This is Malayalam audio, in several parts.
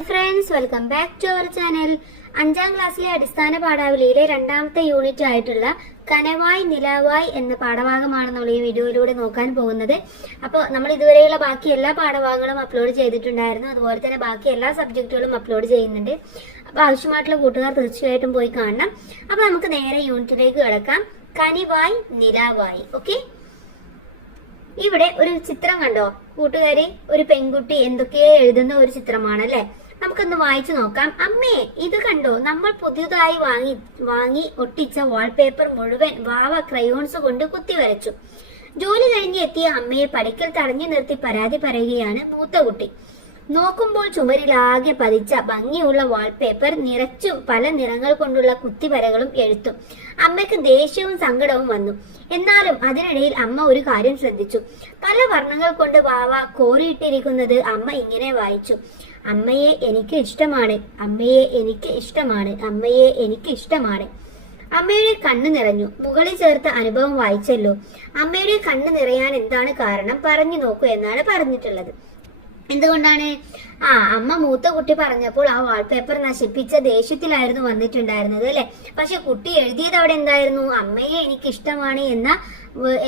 Friends welcome back to our channel അഞ്ചാം ക്ലാസ്സിലെ അടിസ്ഥാന പാഠാവലിയിലെ രണ്ടാമത്തെ യൂണിറ്റ് ആയിട്ടുള്ള കനവായ് നിലവായ് എന്ന പാഠഭാഗമാണ് നമ്മൾ ഈ വീഡിയോയിലൂടെ നോക്കാൻ പോകുന്നത്. അപ്പോൾ നമ്മൾ ഇതുവരെയുള്ള ബാക്കി എല്ലാ പാഠഭാഗങ്ങളും അപ്ലോഡ് ചെയ്തിട്ടുണ്ടായിരുന്നു. അതുപോലെ തന്നെ ബാക്കി എല്ലാ സബ്ജക്റ്റുകളും അപ്ലോഡ് ചെയ്യുന്നുണ്ട്. അപ്പോൾ ആവശ്യമായിട്ടുള്ള കൂട്ടുകാർ തീർച്ചയായിട്ടും പോയി കാണണം. അപ്പോൾ നമുക്ക് നേരെ യൂണിറ്റിലേക്ക് കിടക്കാം. കനിവായ് നിലാവായ്. ഓക്കെ ഇവിടെ ഒരു ചിത്രം കണ്ടോ? കൂട്ടുകാരി ഒരു പെൺകുട്ടി എന്തൊക്കെയോ എഴുതുന്ന ഒരു ചിത്രമാണ് അല്ലെ നമുക്കൊന്ന് വായിച്ചു നോക്കാം. അമ്മേ ഇത് കണ്ടോ? നമ്മൾ പുതിയതായി വാങ്ങി വാങ്ങി ഒട്ടിച്ച വാൾപേപ്പർ മുഴുവൻ വാവ ക്രയോൺസ് കൊണ്ട് കുത്തി വരച്ചു. ജോലി കഴിഞ്ഞ് എത്തിയ അമ്മയെ പടിക്കൽ തടഞ്ഞു നിർത്തി പരാതി പറയുകയാണ് മൂത്ത കുട്ടി. നോക്കുമ്പോൾ ചുമരിലാകെ പതിച്ച ഭംഗിയുള്ള വാൾപേപ്പർ നിറച്ചും പല നിറങ്ങൾ കൊണ്ടുള്ള കുത്തിവരകളും എഴുത്തും. അമ്മയ്ക്ക് ദേഷ്യവും സങ്കടവും വന്നു. എന്നാലും അതിനിടയിൽ അമ്മ ഒരു കാര്യം ശ്രദ്ധിച്ചു. പല വർണങ്ങൾ കൊണ്ട് വാവ കോറിയിട്ടിരിക്കുന്നത് അമ്മ ഇങ്ങനെ വായിച്ചു. അമ്മയെ എനിക്ക് ഇഷ്ടമാണ് അമ്മയെ എനിക്ക് ഇഷ്ടമാണ് അമ്മയെ എനിക്ക് ഇഷ്ടമാണ് അമ്മയുടെ കണ്ണ് നിറഞ്ഞു. മുകളിൽ ചേർത്ത അനുഭവം വായിച്ചല്ലോ. അമ്മയുടെ കണ്ണ് നിറയാൻ എന്താണ് കാരണം? പറഞ്ഞു നോക്കൂ എന്നാണ് പറഞ്ഞിട്ടുള്ളത്. എന്തുകൊണ്ടാണ്? ആ അമ്മ മൂത്ത കുട്ടി പറഞ്ഞപ്പോൾ ആ വാൾപേപ്പർ നശിപ്പിച്ച ദേഷ്യത്തിലായിരുന്നു വന്നിട്ടുണ്ടായിരുന്നത് അല്ലെ? പക്ഷെ കുട്ടി എഴുതിയത് അവിടെ എന്തായിരുന്നു? അമ്മയെ എനിക്ക് ഇഷ്ടമാണ് എന്ന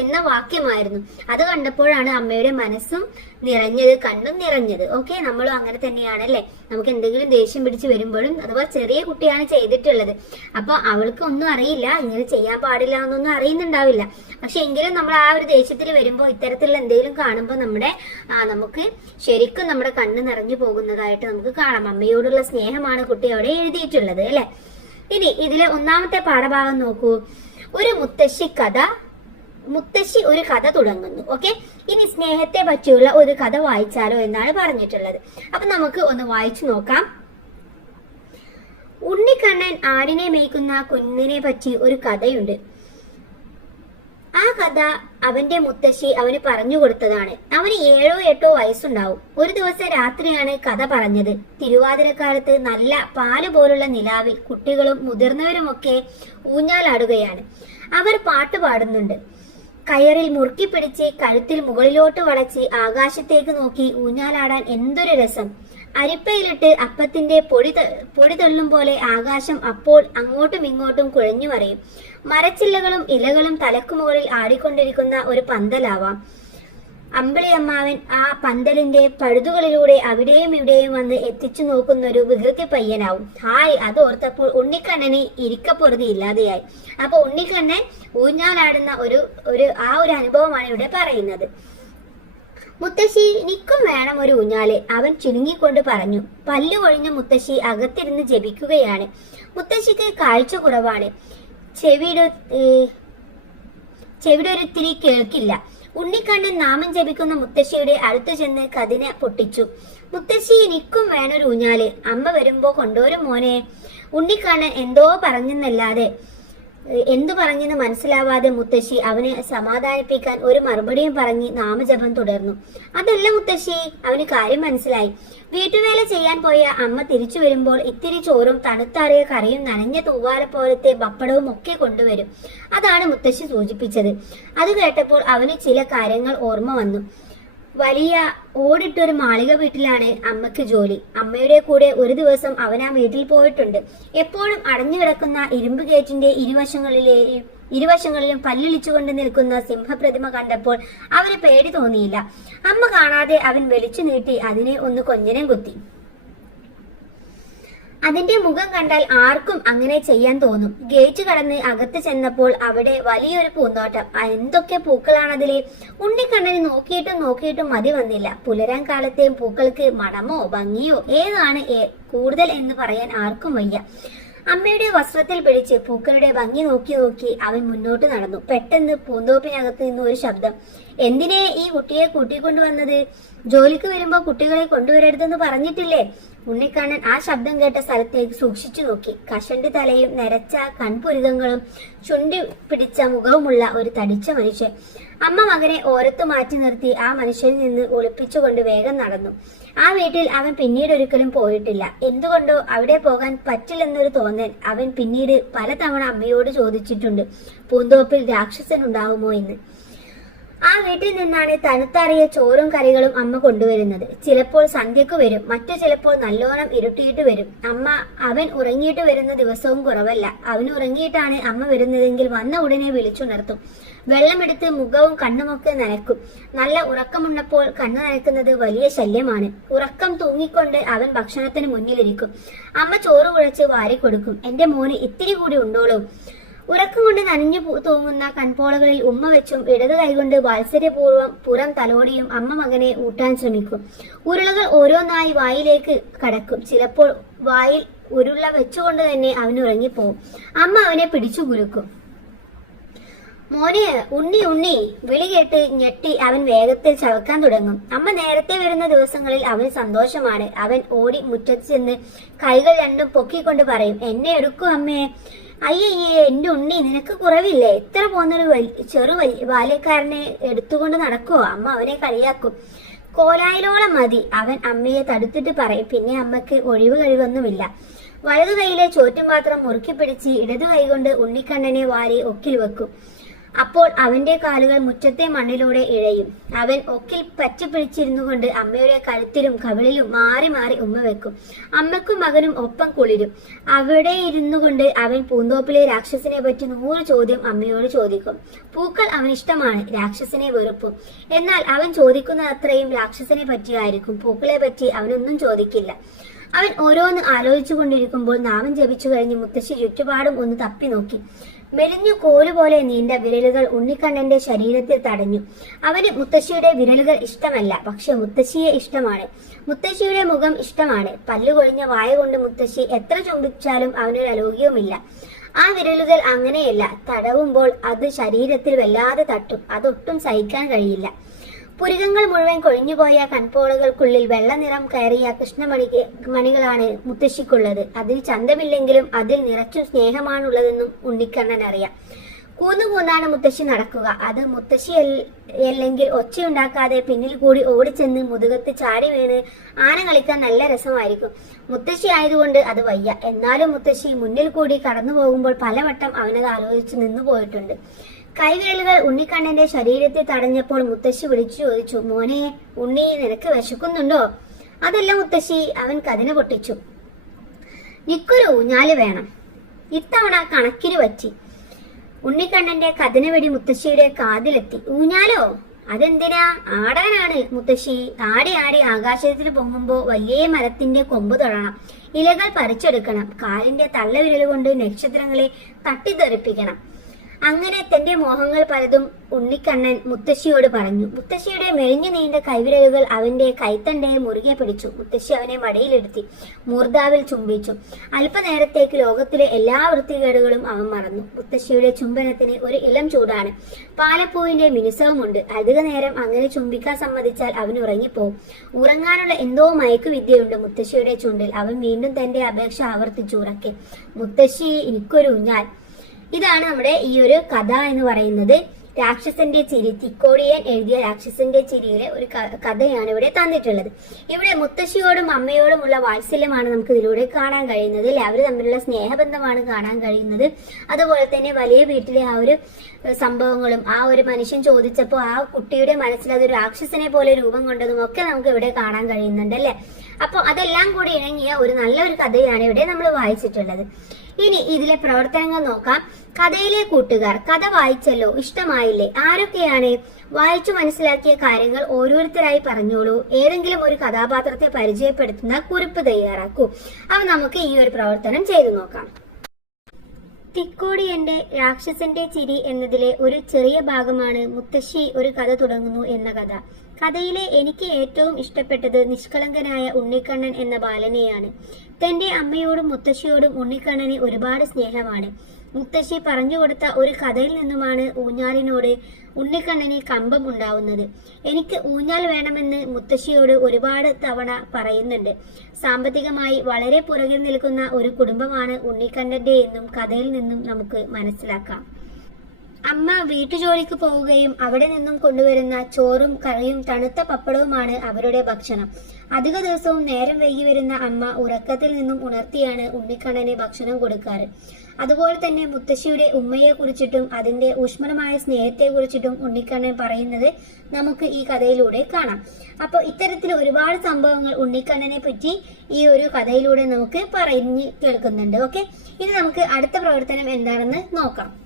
എന്ന വാക്യമായിരുന്നു. അത് കണ്ടപ്പോഴാണ് അമ്മയുടെ മനസ്സും നിറഞ്ഞത് കണ്ണും നിറഞ്ഞത്. ഓക്കെ നമ്മളും അങ്ങനെ തന്നെയാണ് അല്ലെ? നമുക്ക് എന്തെങ്കിലും ദേഷ്യം പിടിച്ചു വരുമ്പോഴും അഥവാ ചെറിയ കുട്ടിയാണ് ചെയ്തിട്ടുള്ളത്. അപ്പൊ അവൾക്ക് ഒന്നും അറിയില്ല ഇങ്ങനെ ചെയ്യാൻ പാടില്ല എന്നൊന്നും അറിയുന്നുണ്ടാവില്ല. പക്ഷെ എങ്കിലും നമ്മൾ ആ ഒരു ദേഷ്യത്തിൽ വരുമ്പോൾ ഇത്തരത്തിലുള്ള എന്തെങ്കിലും കാണുമ്പോൾ നമ്മുടെ നമുക്ക് ശരിക്കും നമ്മുടെ കണ്ണ് നിറഞ്ഞു പോകുന്നതായിട്ട് നമുക്ക് കാണാം. അമ്മയോടുള്ള സ്നേഹമാണ് കുട്ടി അവിടെ എഴുതിയിട്ടുള്ളത് അല്ലെ? ഇനി ഇതിലെ ഒന്നാമത്തെ പാഠഭാഗം നോക്കൂ. ഒരു മുത്തശ്ശി കഥ മുത്തശ്ശി ഒരു കഥ തുടങ്ങുന്നു ഓക്കെ? ഇനി സ്നേഹത്തെ പറ്റിയുള്ള ഒരു കഥ വായിച്ചാലോ എന്നാണ് പറഞ്ഞിട്ടുള്ളത്. അപ്പൊ നമുക്ക് ഒന്ന് വായിച്ചു നോക്കാം. ഉണ്ണിക്കണ്ണൻ ആടിനെ മേയ്ക്കുന്ന കുഞ്ഞിനെ പറ്റി ഒരു കഥയുണ്ട്. ആ കഥ അവന്റെ മുത്തശ്ശി അവന് പറഞ്ഞു കൊടുത്തതാണ്. അവന് ഏഴോ എട്ടോ വയസ്സുണ്ടാവും. ഒരു ദിവസം രാത്രിയാണ് കഥ പറഞ്ഞത്. തിരുവാതിരക്കാലത്ത് നല്ല പാൽ പോലുള്ള നിലാവിൽ കുട്ടികളും മുതിർന്നവരുമൊക്കെ ഊഞ്ഞാലാടുകയാണ്. അവർ പാട്ട് പാടുന്നുണ്ട്. കയറിൽ മുറുക്കി പിടിച്ച് കഴുത്തിൽ മുകളിലോട്ട് വളച്ച് ആകാശത്തേക്ക് നോക്കി ഊഞ്ഞാലാടാൻ എന്തൊരു രസം. അരിപ്പയിലിട്ട് അപ്പത്തിന്റെ പൊടി പൊടി തള്ളും പോലെ ആകാശം അപ്പോൾ അങ്ങോട്ടും ഇങ്ങോട്ടും കുഴഞ്ഞു മറിയും. മരച്ചില്ലകളും ഇലകളും തലക്കുമുകളിൽ ആടിക്കൊണ്ടിരിക്കുന്ന ഒരു പന്തലാവാം. അമ്പിളിയമ്മാവൻ ആ പന്തലിന്റെ പഴുതുകളിലൂടെ അവിടെയും ഇവിടെയും വന്ന് എത്തിച്ചു നോക്കുന്ന ഒരു വികൃതി പയ്യനാവും. ഹായ് അത് ഓർത്തപ്പോൾ ഉണ്ണിക്കണ്ണന് ഇരിക്കപ്പൊറുതി ഇല്ലാതെയായി. അപ്പൊ ഉണ്ണിക്കണ്ണൻ ഊഞ്ഞാലാടുന്ന ഒരു ഒരു ആ ഒരു അനുഭവമാണ് ഇവിടെ പറയുന്നത്. മുത്തശ്ശി നിക്കും വേണം ഒരു ഊഞ്ഞാൽ അവൻ ചുരുങ്ങിക്കൊണ്ട് പറഞ്ഞു. പല്ലു കൊഴിഞ്ഞ മുത്തശ്ശി അകത്തിരുന്ന് ജപിക്കുകയാണ്. മുത്തശ്ശിക്ക് കാഴ്ച കുറവാണ്. ചെവിയുടെ ചെവിടൊരുത്തിരി കേൾക്കില്ല. ഉണ്ണിക്കണ്ണൻ നാമം ജപിക്കുന്ന മുത്തശ്ശിയുടെ അടുത്തു ചെന്ന് കതിനെ പൊട്ടിച്ചു. മുത്തശ്ശി എനിക്കും വേണൊരു ഊഞ്ഞാൽ. അമ്മ വരുമ്പോ കൊണ്ടുവരും മോനെ. ഉണ്ണിക്കണ്ണൻ എന്തോ പറഞ്ഞെന്നല്ലാതെ എന്തു പറഞ്ഞെന്ന് മനസ്സിലാവാതെ മുത്തശ്ശി അവനെ സമാധാനിപ്പിക്കാൻ ഒരു മറുപടിയും പറഞ്ഞ് നാമജപം തുടർന്നു. അതല്ല മുത്തശ്ശി അവന് കാര്യം മനസ്സിലായി. വീട്ടുവേല ചെയ്യാൻ പോയ അമ്മ തിരിച്ചു വരുമ്പോൾ ഇത്തിരി ചോറും തണുത്താറിയ കറിയും നനഞ്ഞ തൂവാല പോലത്തെ പപ്പടവും ഒക്കെ കൊണ്ടുവരും. അതാണ് മുത്തശ്ശി സൂചിപ്പിച്ചത്. അത് കേട്ടപ്പോൾ അവന് ചില കാര്യങ്ങൾ ഓർമ്മ വന്നു. വലിയ ഓടിട്ടൊരു മാളിക വീട്ടിലാണ് അമ്മയ്ക്ക് ജോലി. അമ്മയുടെ കൂടെ ഒരു ദിവസം അവൻ ആ വീട്ടിൽ പോയിട്ടുണ്ട്. എപ്പോഴും അടഞ്ഞു കിടക്കുന്ന ഇരുമ്പ് ഗേറ്റിന്റെ ഇരുവശങ്ങളിലെയും ഇരുവശങ്ങളിലും പല്ലിളിച്ചുകൊണ്ട് നിൽക്കുന്ന സിംഹപ്രതിമ കണ്ടപ്പോൾ അവന് പേടി തോന്നിയില്ല. അമ്മ കാണാതെ അവൻ വലിച്ചു നീട്ടി അതിനെ ഒന്ന് കൊഞ്ഞനം കുത്തി. അതിന്റെ മുഖം കണ്ടാൽ ആർക്കും അങ്ങനെ ചെയ്യാൻ തോന്നും. ഗേറ്റ് കടന്ന് അകത്ത് ചെന്നപ്പോൾ അവിടെ വലിയൊരു പൂന്തോട്ടം. എന്തൊക്കെ പൂക്കളാണതിലെ? ഉണ്ണിക്കണ്ണന് നോക്കിയിട്ടും നോക്കിയിട്ടും മതി വന്നില്ല. പുലരാൻ കാലത്തെ പൂക്കൾക്ക് മണമോ ഭംഗിയോ ഏതാണ് കൂടുതൽ എന്ന് പറയാൻ ആർക്കും വയ്യ. അമ്മയുടെ വസ്ത്രത്തിൽ പിടിച്ച് പൂക്കളുടെ ഭംഗി നോക്കി നോക്കി അവൻ മുന്നോട്ട് നടന്നു. പെട്ടെന്ന് പൂന്തോപ്പിനകത്ത് നിന്ന് ഒരു ശബ്ദം. എന്തിനെ ഈ കുട്ടിയെ കൂട്ടിക്കൊണ്ടുവന്നത്? ജോലിക്ക് വരുമ്പോ കുട്ടികളെ കൊണ്ടുവരരുതെന്ന് പറഞ്ഞിട്ടില്ലേ? ഉണ്ണിക്കണ്ണൻ ആ ശബ്ദം കേട്ട സ്ഥലത്തേക്ക് സൂക്ഷിച്ചു നോക്കി. കഷണ്ടി തലയും നരച്ച കൺപുരുകങ്ങളും ചുണ്ടി പിടിച്ച മുഖവുമുള്ള ഒരു തടിച്ച മനുഷ്യൻ. അമ്മ മകനെ ഓരത്ത് മാറ്റി നിർത്തി ആ മനുഷ്യനിൽ നിന്ന് ഒളിപ്പിച്ചുകൊണ്ട് വേഗം നടന്നു. ആ വീട്ടിൽ അവൻ പിന്നീട് ഒരിക്കലും പോയിട്ടില്ല. എന്തുകൊണ്ടോ അവിടെ പോകാൻ പറ്റില്ലെന്നൊരു തോന്നൽ അവൻ പിന്നീട് പലതവണ അമ്മയോട് ചോദിച്ചിട്ടുണ്ട്. പൂന്തോപ്പിൽ രാക്ഷസൻ ഉണ്ടാവുമോ എന്ന്. ആ വീട്ടിൽ നിന്നാണ് തണുത്തറിയ ചോറും കറികളും അമ്മ കൊണ്ടുവരുന്നത്. ചിലപ്പോൾ സന്ധ്യക്ക് വരും. മറ്റു ചിലപ്പോൾ നല്ലോണം ഇരുട്ടിയിട്ട് വരും. അമ്മ അവൻ ഉറങ്ങിയിട്ട് വരുന്ന ദിവസവും കുറവല്ല. അവൻ ഉറങ്ങിയിട്ടാണ് അമ്മ വരുന്നതെങ്കിൽ വന്ന ഉടനെ വിളിച്ചുണർത്തും. വെള്ളമെടുത്ത് മുഖവും കണ്ണുമൊക്കെ നനക്കും. നല്ല ഉറക്കമുള്ളപ്പോൾ കണ്ണു നനക്കുന്നത് വലിയ ശല്യമാണ്. ഉറക്കം തൂങ്ങിക്കൊണ്ട് അവൻ ഭക്ഷണത്തിന് മുന്നിലിരിക്കും. അമ്മ ചോറ് കുഴച്ച് വാരി കൊടുക്കും എന്റെ മോന് ഇത്തിരി കൂടി ഉണ്ടോളൂ. ഉറക്കം കൊണ്ട് നനഞ്ഞു തോങ്ങുന്ന കൺപോളകളിൽ ഉമ്മ വെച്ചും ഇടത് കൈകൊണ്ട് വാത്സര്യപൂർവം പുറം തലോടിയും അമ്മ മകനെ ഊട്ടാൻ ശ്രമിക്കും. ഉരുളകൾ ഓരോന്നായി വായിലേക്ക് കടക്കും. ചിലപ്പോൾ വായിൽ ഉരുള വെച്ചുകൊണ്ട് തന്നെ അവൻ ഉറങ്ങിപ്പോവും. അമ്മ അവനെ പിടിച്ചു കുലുക്കും. മോനെ ഉണ്ണി ഉണ്ണി. വിളി കേട്ട് ഞെട്ടി അവൻ വേഗത്തിൽ ചവക്കാൻ തുടങ്ങും. അമ്മ നേരത്തെ വരുന്ന ദിവസങ്ങളിൽ അവൻ സന്തോഷമാണ്. അവൻ ഓടി മുറ്റത്ത് ചെന്ന് കൈകൾ രണ്ടും പൊക്കിക്കൊണ്ട് പറയും എന്നെ എടുക്കൂ അമ്മേ. അയ്യയ്യേ എന്റെ ഉണ്ണി നിനക്ക് കുറവില്ലേ? എത്ര പോന്നൊരു ചെറു ബാല്യക്കാരനെ എടുത്തുകൊണ്ട് നടക്കുവോ? അമ്മ അവനെ കളിയാക്കും. കോലായിലോളം മതി. അവൻ അമ്മയെ തടുത്തിട്ട് പറയും. പിന്നെ അമ്മയ്ക്ക് ഒഴിവ് കഴിവൊന്നുമില്ല. വലതു കൈയിലെ ചോറ്റുപാത്രം മുറുക്കി പിടിച്ച് ഇടതു കൈകൊണ്ട് ഉണ്ണിക്കണ്ണനെ വാരി ഒക്കിൽ വെക്കും. അപ്പോൾ അവന്റെ കാലുകൾ മുറ്റത്തെ മണ്ണിലൂടെ ഇഴയും. അവൻ ഒക്കിൽ പറ്റിപ്പിടിച്ചിരുന്നു കൊണ്ട് അമ്മയുടെ കഴുത്തിലും കവിളിലും മാറി മാറി ഉമ്മ വെക്കും. അമ്മക്കും മകനും ഒപ്പം കുളിരും. അവിടെ ഇരുന്നു കൊണ്ട് അവൻ പൂന്തോപ്പിലെ രാക്ഷസിനെ പറ്റി നൂറ് ചോദ്യം അമ്മയോട് ചോദിക്കും. പൂക്കൾ അവൻ ഇഷ്ടമാണ് രാക്ഷസിനെ വെറുപ്പും. എന്നാൽ അവൻ ചോദിക്കുന്ന അത്രയും രാക്ഷസനെ പറ്റിയായിരിക്കും. പൂക്കളെ പറ്റി അവനൊന്നും ചോദിക്കില്ല. അവൻ ഓരോന്ന് ആലോചിച്ചു കൊണ്ടിരിക്കുമ്പോൾ നാമം ജപിച്ചു കഴിഞ്ഞ് മുത്തശ്ശി ചുറ്റുപാടും ഒന്ന് തപ്പി നോക്കി. മെലിഞ്ഞു കോലുപോലെ നീണ്ട വിരലുകൾ ഉണ്ണിക്കണ്ണന്റെ ശരീരത്തിൽ തടഞ്ഞു. അവന് മുത്തശ്ശിയുടെ വിരലുകൾ ഇഷ്ടമല്ല പക്ഷെ മുത്തശ്ശിയെ ഇഷ്ടമാണ്. മുത്തശ്ശിയുടെ മുഖം ഇഷ്ടമാണ്. പല്ലുകൊളിഞ്ഞ വായ കൊണ്ട് മുത്തശ്ശി എത്ര ചുംബിച്ചാലും അവനൊരു അലോഗ്യവുമില്ല ആ വിരലുകൾ അങ്ങനെയല്ല തടവുമ്പോൾ അത് ശരീരത്തിൽ വല്ലാതെ തട്ടും അതൊട്ടും സഹിക്കാൻ കഴിയില്ല. പുരികങ്ങൾ മുഴുവൻ കൊഴിഞ്ഞുപോയ കൺപോളകൾക്കുള്ളിൽ വെള്ള നിറം കയറിയ കൃഷ്ണമണിക്ക് മണികളാണ് മുത്തശ്ശിക്കുള്ളത്. അതിൽ ചന്തമില്ലെങ്കിലും അതിൽ നിറച്ചു സ്നേഹമാണുള്ളതെന്നും ഉണ്ണിക്കണ്ണൻ അറിയാം. കൂന്നു കൂന്നാണ് മുത്തശ്ശി നടക്കുക. അത് മുത്തശ്ശി അല്ലെങ്കിൽ ഒച്ചയുണ്ടാക്കാതെ പിന്നിൽ കൂടി ഓടിച്ചെന്ന് മുതുകത്ത് ചാടി വീണ് ആന കളിക്കാൻ നല്ല രസമായിരിക്കും. മുത്തശ്ശി ആയതുകൊണ്ട് അത് വയ്യ. എന്നാലും മുത്തശ്ശി മുന്നിൽ കൂടി കടന്നു പോകുമ്പോൾ പലവട്ടം അവനത് ആലോചിച്ച് നിന്നു പോയിട്ടുണ്ട് കൈവിരലുകൾ ഉണ്ണിക്കണ്ണന്റെ ശരീരത്തെ തടഞ്ഞപ്പോൾ മുത്തശ്ശി വിളിച്ചു ചോദിച്ചു മോനെ ഉണ്ണി നിനക്ക് വിശക്കുന്നുണ്ടോ? അതല്ല മുത്തശ്ശി അവൻ കതിന പൊട്ടിച്ചു. നിക്കൊരു ഊഞ്ഞാൽ വേണം. ഇത്തവണ കണക്കിന് പറ്റി. ഉണ്ണിക്കണ്ണന്റെ കതിനവെടി മുത്തശ്ശിയുടെ കാതിലെത്തി. ഊഞ്ഞാലോ? അതെന്തിനാ? ആടാനാണ്. മുത്തശ്ശി ആടി ആടി ആകാശത്തിൽ പൊങ്ങുമ്പോ വലിയ മരത്തിന്റെ കൊമ്പ് തൊഴണം ഇലകൾ പറിച്ചെടുക്കണം. കാലിന്റെ തള്ളവിരലുകൊണ്ട് നക്ഷത്രങ്ങളെ തട്ടിത്തെറിപ്പിക്കണം. അങ്ങനെ തന്റെ മോഹങ്ങൾ പലതും ഉണ്ണിക്കണ്ണൻ മുത്തശ്ശിയോട് പറഞ്ഞു. മുത്തശ്ശിയുടെ മെലിഞ്ഞു നീണ്ട കൈവിരലുകൾ അവന്റെ കൈത്തണ്ടയെ മുറുകെ പിടിച്ചു. മുത്തശ്ശി അവനെ മടിയിലെടുത്തി മൂർദാവിൽ ചുംബിച്ചു. അല്പനേരത്തേക്ക് ലോകത്തിലെ എല്ലാ വൃത്തികേടുകളും അവൻ മറന്നു. മുത്തശ്ശിയുടെ ചുംബനത്തിന് ഒരു ഇളം ചൂടാണ്. പാലപ്പൂവിന്റെ മിനുസവുമുണ്ട്. അധിക നേരം അങ്ങനെ ചുംബിക്കാൻ സമ്മതിച്ചാൽ അവൻ ഉറങ്ങിപ്പോവും. ഉറങ്ങാനുള്ള എന്തോ മയക്കുവിദ്യയുണ്ട് മുത്തശ്ശിയുടെ ചുണ്ടിൽ. അവൻ വീണ്ടും തന്റെ അപേക്ഷ ആവർത്തിച്ചു ഉറക്കെ. മുത്തശ്ശി എനിക്കൊരു ഊഞ്ഞാൽ. ഇതാണ് നമ്മുടെ ഈ ഒരു കഥ എന്ന് പറയുന്നത്. രാക്ഷസന്റെ ചിരി തിക്കോടിയൻ എഴുതിയ രാക്ഷസന്റെ ചിരിയിലെ ഒരു കഥയാണ് ഇവിടെ തന്നിട്ടുള്ളത്. ഇവിടെ മുത്തശ്ശിയോടും അമ്മയോടുമുള്ള വാത്സല്യമാണ് നമുക്ക് ഇതിലൂടെ കാണാൻ കഴിയുന്നത്. അല്ലെ? അവർ തമ്മിലുള്ള സ്നേഹബന്ധമാണ് കാണാൻ കഴിയുന്നത്. അതുപോലെ തന്നെ വലിയ വീട്ടിലെ ആ ഒരു സംഭവങ്ങളും ആ ഒരു മനുഷ്യൻ ചോദിച്ചപ്പോൾ ആ കുട്ടിയുടെ മനസ്സിൽ അത് രാക്ഷസനെ പോലെ രൂപം കൊണ്ടതും ഒക്കെ നമുക്ക് ഇവിടെ കാണാൻ കഴിയുന്നുണ്ട് അല്ലെ? അപ്പൊ അതെല്ലാം കൂടി ഇണങ്ങിയ ഒരു നല്ലൊരു കഥയാണ് ഇവിടെ നമ്മൾ വായിച്ചിട്ടുള്ളത്. ഇനി ഇതിലെ പ്രവർത്തനങ്ങൾ നോക്കാം. കഥയിലെ കൂട്ടുകാർ കഥ വായിച്ചല്ലോ ഇഷ്ടമായില്ലേ? ആരൊക്കെയാണ്? വായിച്ചു മനസ്സിലാക്കിയ കാര്യങ്ങൾ ഓരോരുത്തരായി പറഞ്ഞോളൂ. ഏതെങ്കിലും ഒരു കഥാപാത്രത്തെ പരിചയപ്പെടുത്തുന്ന കുറിപ്പ് തയ്യാറാക്കൂ. അവ നമുക്ക് ഈ ഒരു പ്രവർത്തനം ചെയ്തു നോക്കാം. തിക്കോടിയന്റെ രാക്ഷസന്റെ ചിരി എന്നതിലെ ഒരു ചെറിയ ഭാഗമാണ് മുത്തശ്ശി ഒരു കഥ തുടങ്ങുന്നു എന്ന കഥ. കഥയിലെ എനിക്ക് ഏറ്റവും ഇഷ്ടപ്പെട്ടത് നിഷ്കളങ്കനായ ഉണ്ണിക്കണ്ണൻ എന്ന ബാലനെയാണ്. തന്റെ അമ്മയോടും മുത്തശ്ശിയോടും ഉണ്ണിക്കണ്ണന് ഒരുപാട് സ്നേഹമാണ്. മുത്തശ്ശി പറഞ്ഞു കൊടുത്ത ഒരു കഥയിൽ നിന്നുമാണ് ഊഞ്ഞാലിനോട് ഉണ്ണിക്കണ്ണന് കമ്പം ഉണ്ടാവുന്നത്. എനിക്ക് ഊഞ്ഞാൽ വേണമെന്ന് മുത്തശ്ശിയോട് ഒരുപാട് തവണ പറയുന്നുണ്ട്. സാമ്പത്തികമായി വളരെ പുറകിൽ നിൽക്കുന്ന ഒരു കുടുംബമാണ് ഉണ്ണിക്കണ്ണന്റെ എന്നും കഥയിൽ നിന്നും നമുക്ക് മനസ്സിലാക്കാം. അമ്മ വീട്ടുജോലിക്ക് പോവുകയും അവിടെ നിന്നും കൊണ്ടുവരുന്ന ചോറും കറിയും തണുത്ത പപ്പടവുമാണ് അവരുടെ ഭക്ഷണം. അധിക ദിവസവും നേരം വൈകി വരുന്ന അമ്മ ഉറക്കത്തിൽ നിന്നും ഉണർത്തിയാണ് ഉണ്ണിക്കണ്ണന് ഭക്ഷണം കൊടുക്കാറ്. അതുപോലെ തന്നെ മുത്തശ്ശിയുടെ ഉമ്മയെ കുറിച്ചിട്ടും അതിന്റെ ഊഷ്മളമായ സ്നേഹത്തെ കുറിച്ചിട്ടും ഉണ്ണിക്കണ്ണൻ പറയുന്നത് നമുക്ക് ഈ കഥയിലൂടെ കാണാം. അപ്പോൾ ഇത്തരത്തിൽ ഒരുപാട് സംഭവങ്ങൾ ഉണ്ണിക്കണ്ണനെ പറ്റി ഈ ഒരു കഥയിലൂടെ നമുക്ക് പറഞ്ഞു കേൾക്കുന്നുണ്ട്. ഓക്കെ? ഇനി നമുക്ക് അടുത്ത പ്രവർത്തനം എന്താണെന്ന് നോക്കാം.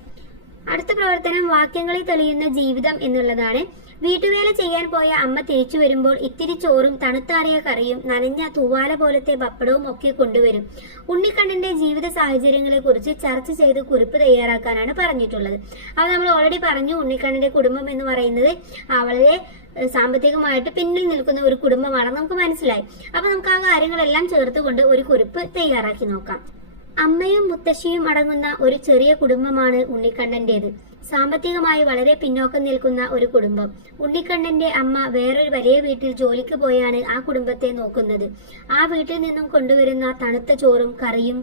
അടുത്ത പ്രവർത്തനം വാക്യങ്ങളിൽ തെളിയുന്ന ജീവിതം എന്നുള്ളതാണ്. വീട്ടുവേല ചെയ്യാൻ പോയ അമ്മ തിരിച്ചു വരുമ്പോൾ ഇത്തിരി ചോറും തണുത്താറിയ കറിയും നനഞ്ഞ തൂവാല പോലത്തെ പപ്പടവും ഒക്കെ കൊണ്ടുവരും. ഉണ്ണിക്കണ്ണന്റെ ജീവിത സാഹചര്യങ്ങളെ കുറിച്ച് ചർച്ച ചെയ്ത് കുറിപ്പ് തയ്യാറാക്കാനാണ് പറഞ്ഞിട്ടുള്ളത്. അത് നമ്മൾ ഓൾറെഡി പറഞ്ഞു ഉണ്ണിക്കണ്ണന്റെ കുടുംബം എന്ന് പറയുന്നത് വളരെ സാമ്പത്തികമായിട്ട് പിന്നിൽ നിൽക്കുന്ന ഒരു കുടുംബമാണെന്ന് നമുക്ക് മനസ്സിലായി. അപ്പൊ നമുക്ക് ആ കാര്യങ്ങളെല്ലാം ചേർത്തുകൊണ്ട് ഒരു കുറിപ്പ് തയ്യാറാക്കി നോക്കാം. അമ്മയും മുത്തശ്ശിയും അടങ്ങുന്ന ഒരു ചെറിയ കുടുംബമാണ് ഉണ്ണിക്കണ്ണന്റേത്. സാമ്പത്തികമായി വളരെ പിന്നോക്കം നിൽക്കുന്ന ഒരു കുടുംബം. ഉണ്ണിക്കണ്ണന്റെ അമ്മ വേറൊരു വലിയ വീട്ടിൽ ജോലിക്ക് പോയാണ് ആ കുടുംബത്തെ നോക്കുന്നത്. ആ വീട്ടിൽ നിന്നും കൊണ്ടുവരുന്ന തണുത്ത ചോറും കറിയും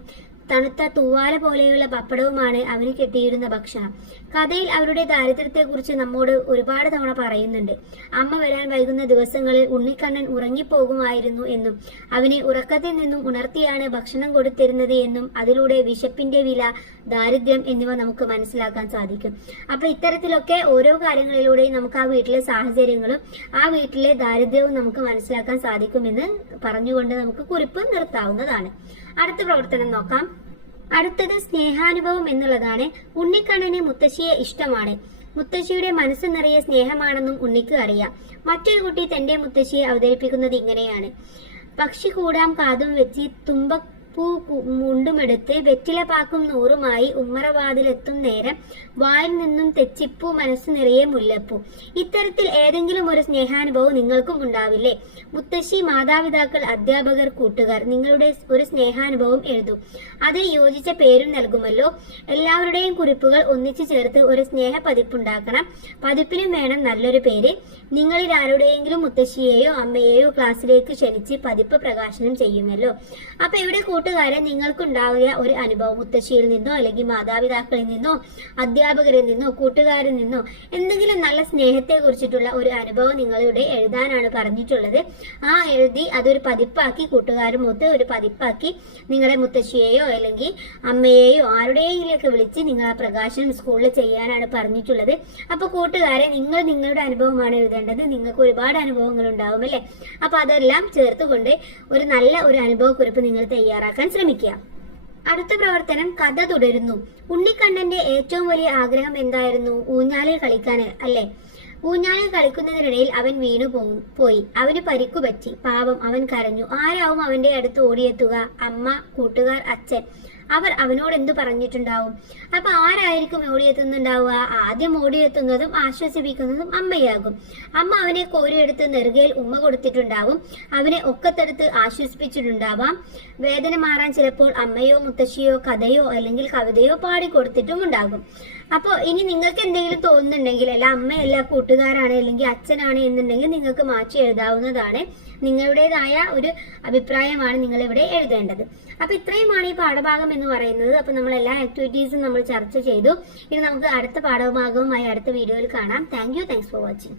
തണുത്ത തൂവാല പോലെയുള്ള പപ്പടവുമാണ് അവന് കിട്ടിയിരുന്ന ഭക്ഷണം. കഥയിൽ അവരുടെ ദാരിദ്ര്യത്തെക്കുറിച്ച് നമ്മോട് ഒരുപാട് തവണ പറയുന്നുണ്ട്. അമ്മ വരാൻ വൈകുന്ന ദിവസങ്ങളിൽ ഉണ്ണിക്കണ്ണൻ ഉറങ്ങിപ്പോകുമായിരുന്നു എന്നും അവനെ ഉറക്കത്തിൽ നിന്നും ഉണർത്തിയാണ് ഭക്ഷണം കൊടുത്തിരുന്നത് എന്നും അതിലൂടെ വിശപ്പിന്റെ വില ദാരിദ്ര്യം എന്നിവ നമുക്ക് മനസ്സിലാക്കാൻ സാധിക്കും. അപ്പൊ ഇത്തരത്തിലൊക്കെ ഓരോ കാര്യങ്ങളിലൂടെയും നമുക്ക് ആ വീട്ടിലെ സാഹചര്യങ്ങളും ആ വീട്ടിലെ ദാരിദ്ര്യവും നമുക്ക് മനസ്സിലാക്കാൻ സാധിക്കുമെന്ന് പറഞ്ഞുകൊണ്ട് നമുക്ക് കുറിപ്പ് നിർത്താവുന്നതാണ്. അടുത്ത പ്രവർത്തനം നോക്കാം. അടുത്തത് സ്നേഹാനുഭവം എന്നുള്ളതാണ്. ഉണ്ണിക്കണ്ണന് മുത്തശ്ശിയെ ഇഷ്ടമാണ്. മുത്തശ്ശിയുടെ മനസ്സ് നിറയെ സ്നേഹമാണെന്നും ഉണ്ണിക്ക് അറിയാം. മറ്റൊരു കുട്ടി തന്റെ മുത്തശ്ശിയെ അവതരിപ്പിക്കുന്നത് ഇങ്ങനെയാണ്. പക്ഷി കൂടാം കാതും വെച്ച് തുമ്പപ്പൂ കു- മുണ്ടുമെടുത്ത് വെറ്റിലപ്പാക്കും നൂറുമായി ഉമ്മറവാതിലെത്തും നേരം വായിൽ നിന്നും തെച്ചിപ്പൂ മനസ്സ് നിറയെ മുല്ലപ്പൂ. ഇത്തരത്തിൽ ഏതെങ്കിലും ഒരു സ്നേഹാനുഭവം നിങ്ങൾക്കും ഉണ്ടാവില്ലേ? മുത്തശ്ശി മാതാപിതാക്കൾ അധ്യാപകർ കൂട്ടുകാർ നിങ്ങളുടെ ഒരു സ്നേഹാനുഭവം എഴുതൂ. അത് യോജിച്ച പേരും നൽകുമല്ലോ. എല്ലാവരുടെയും കുറിപ്പുകൾ ഒന്നിച്ചു ചേർത്ത് ഒരു സ്നേഹ പതിപ്പുണ്ടാക്കണം പതിപ്പിനും വേണം നല്ലൊരു പേര്. നിങ്ങളിൽ ആരുടെയെങ്കിലും മുത്തശ്ശിയെയോ അമ്മയെയോ ക്ലാസ്സിലേക്ക് ക്ഷണിച്ച് പതിപ്പ് പ്രകാശനം ചെയ്യുമല്ലോ. അപ്പൊ ഇവിടെ കൂട്ടുകാരെ നിങ്ങൾക്കുണ്ടാവുക ഒരു അനുഭവം. മുത്തശ്ശിയിൽ നിന്നോ അല്ലെങ്കിൽ മാതാപിതാക്കളിൽ നിന്നോ അധ്യാപകരിൽ നിന്നോ കൂട്ടുകാരിൽ നിന്നോ എന്തെങ്കിലും നല്ല സ്നേഹത്തെ കുറിച്ചിട്ടുള്ള ഒരു അനുഭവം നിങ്ങളിവിടെ എഴുതാനാണ് പറഞ്ഞിട്ടുള്ളത്. ആ എഴുതി അതൊരു പതിപ്പാക്കി കൂട്ടുകാരുമൊത്ത് ഒരു പതിപ്പാക്കി നിങ്ങളുടെ മുത്തശ്ശിയെയോ അല്ലെങ്കിൽ അമ്മയെയോ ആരുടെയെങ്കിലൊക്കെ വിളിച്ച് നിങ്ങൾ ആ പ്രകാശനം സ്കൂളിൽ ചെയ്യാനാണ് പറഞ്ഞിട്ടുള്ളത്. അപ്പോൾ കൂട്ടുകാരെ നിങ്ങൾ നിങ്ങളുടെ അനുഭവമാണ് എഴുതേണ്ടത്. നിങ്ങൾക്ക് ഒരുപാട് അനുഭവങ്ങൾ ഉണ്ടാവും അല്ലേ? അപ്പോൾ അതെല്ലാം ചേർത്തുകൊണ്ട് ഒരു നല്ല ഒരു അനുഭവക്കുറിപ്പ് നിങ്ങൾ തയ്യാറാക്കാൻ ശ്രമിക്കുക. അടുത്ത പ്രവർത്തനം കഥ തുടരുന്നു. ഉണ്ണിക്കണ്ണന്റെ ഏറ്റവും വലിയ ആഗ്രഹം എന്തായിരുന്നു? ഊഞ്ഞാലിൽ കളിക്കാൻ അല്ലേ? ഊഞ്ഞാലിൽ കളിക്കുന്നതിനിടയിൽ അവൻ വീണു പോയി. അവന് പരിക്കു പറ്റി. പാപം അവൻ കരഞ്ഞു. ആരാവും അവന്റെ അടുത്ത് ഓടിയെത്തുക? അമ്മ കൂട്ടുകാർ അച്ഛൻ. അവർ അവനോട് എന്തു പറഞ്ഞിട്ടുണ്ടാവും? അപ്പൊ ആരായിരിക്കും ഓടിയെത്തുന്നുണ്ടാവുക? ആദ്യം ഓടിയെത്തുന്നതും ആശ്വസിപ്പിക്കുന്നതും അമ്മയാകും. അമ്മ അവനെ കോരിയെടുത്ത് നെറുകയിൽ ഉമ്മ കൊടുത്തിട്ടുണ്ടാവും. അവനെ ഒക്കത്തെടുത്ത് ആശ്വസിപ്പിച്ചിട്ടുണ്ടാവാം. വേദന മാറാൻ ചിലപ്പോൾ അമ്മയോ മുത്തശ്ശിയോ കഥയോ അല്ലെങ്കിൽ കവിതയോ പാടിക്കൊടുത്തിട്ടും ഉണ്ടാകും. അപ്പോൾ ഇനി നിങ്ങൾക്ക് എന്തെങ്കിലും തോന്നുന്നുണ്ടെങ്കിൽ അല്ല അമ്മയല്ല കൂട്ടുകാരാണ് അല്ലെങ്കിൽ അച്ഛനാണ് എന്നുണ്ടെങ്കിൽ നിങ്ങൾക്ക് മാറ്റി എഴുതാവുന്നതാണ് നിങ്ങളുടേതായ ഒരു അഭിപ്രായമാണ് നിങ്ങൾ ഇവിടെ എഴുതേണ്ടത്. അപ്പൊ ഇത്രയുമാണ് ഈ പാഠഭാഗം എന്ന് പറയുന്നത്. അപ്പൊ നമ്മൾ എല്ലാ ആക്ടിവിറ്റീസും നമ്മൾ ചർച്ച ചെയ്തു. ഇനി നമുക്ക് അടുത്ത പാഠഭാഗവുമായി അടുത്ത വീഡിയോയിൽ കാണാം. Thank you thanks for watching